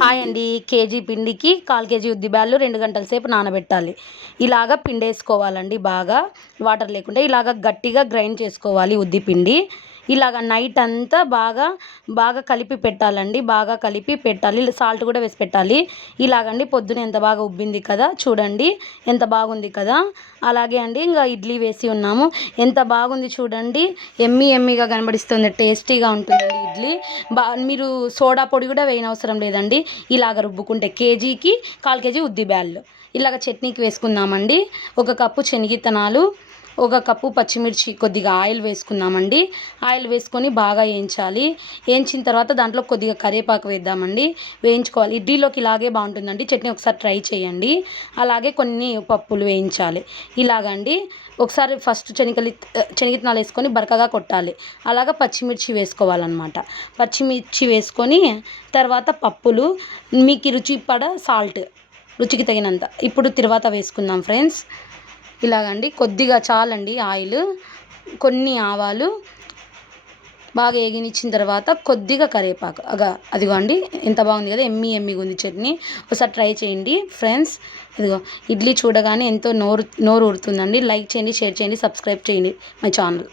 Hi అండి. KG పిండికి 1/4 KG ఉద్దిబ్యాళ్ళు 2 గంటల సేపు నానబెట్టాలి. ఇలాగ పిండేసుకోవాలండి బాగా వాటర్ లేకుండా. ఇలాగ గట్టిగా గ్రైండ్ చేసుకోవాలి ఉద్దిపిండి. ఇలాగ నైట్ అంతా బాగా కలిపి పెట్టాలండి. బాగా కలిపి పెట్టాలి. సాల్ట్ కూడా వేసి పెట్టాలి. ఇలాగండి పొద్దున ఎంత బాగా ఉబ్బింది కదా చూడండి. ఎంత బాగుంది కదా. అలాగే అండి ఇంకా ఇడ్లీ వేసి ఉన్నాము. ఎంత బాగుంది చూడండి. ఎమ్మీగా కనబడిస్తుంది. టేస్టీగా ఉంటుందండి ఇడ్లీ. మీరు సోడా పొడి కూడా వేయనవసరం లేదండి. ఇలాగ రుబ్బుకుంటే కేజీకి 1/4 కేజీ ఉద్దిబ్యాళ్ళు. ఇలాగ చట్నీకి వేసుకుందామండి. 1 కప్పు శనగిత్తనాలు, 1 కప్పు పచ్చిమిర్చి, కొద్దిగా ఆయిల్ వేసుకుందామండి. ఆయిల్ వేసుకొని బాగా వేయించాలి. వేయించిన తర్వాత దాంట్లో కొద్దిగా కరివేపాకు వేద్దామండి. వేయించుకోవాలి. ఇడ్లీలోకి ఇలాగే బాగుంటుందండి. చట్నీ ఒకసారి ట్రై చేయండి. అలాగే కొన్ని పప్పులు వేయించాలి. ఇలాగండి ఒకసారి ఫస్ట్ శనగిత్తనాలు వేసుకొని బరకగా కొట్టాలి. అలాగా పచ్చిమిర్చి వేసుకోవాలన్నమాట. పచ్చిమిర్చి వేసుకొని తర్వాత పప్పులు, మీకు సాల్ట్ రుచికి తగినంత. ఇప్పుడు తిరువాత వేసుకుందాం ఫ్రెండ్స్. ఇలాగండి కొద్దిగా చాలండి ఆయిల్, కొన్ని ఆవాలు బాగా వేగనిచ్చిన తర్వాత కొద్దిగా కరివేపాకు. అదిగో అండి ఎంత బాగుంది కదా. ఎమ్మీగా ఉంది చట్నీ. ఒకసారి ట్రై చేయండి ఫ్రెండ్స్. ఇదిగో ఇడ్లీ చూడగానే ఎంతో నోరు ఊరుతుందండి. లైక్ చేయండి, షేర్ చేయండి, సబ్స్క్రైబ్ చేయండి మై ఛానల్.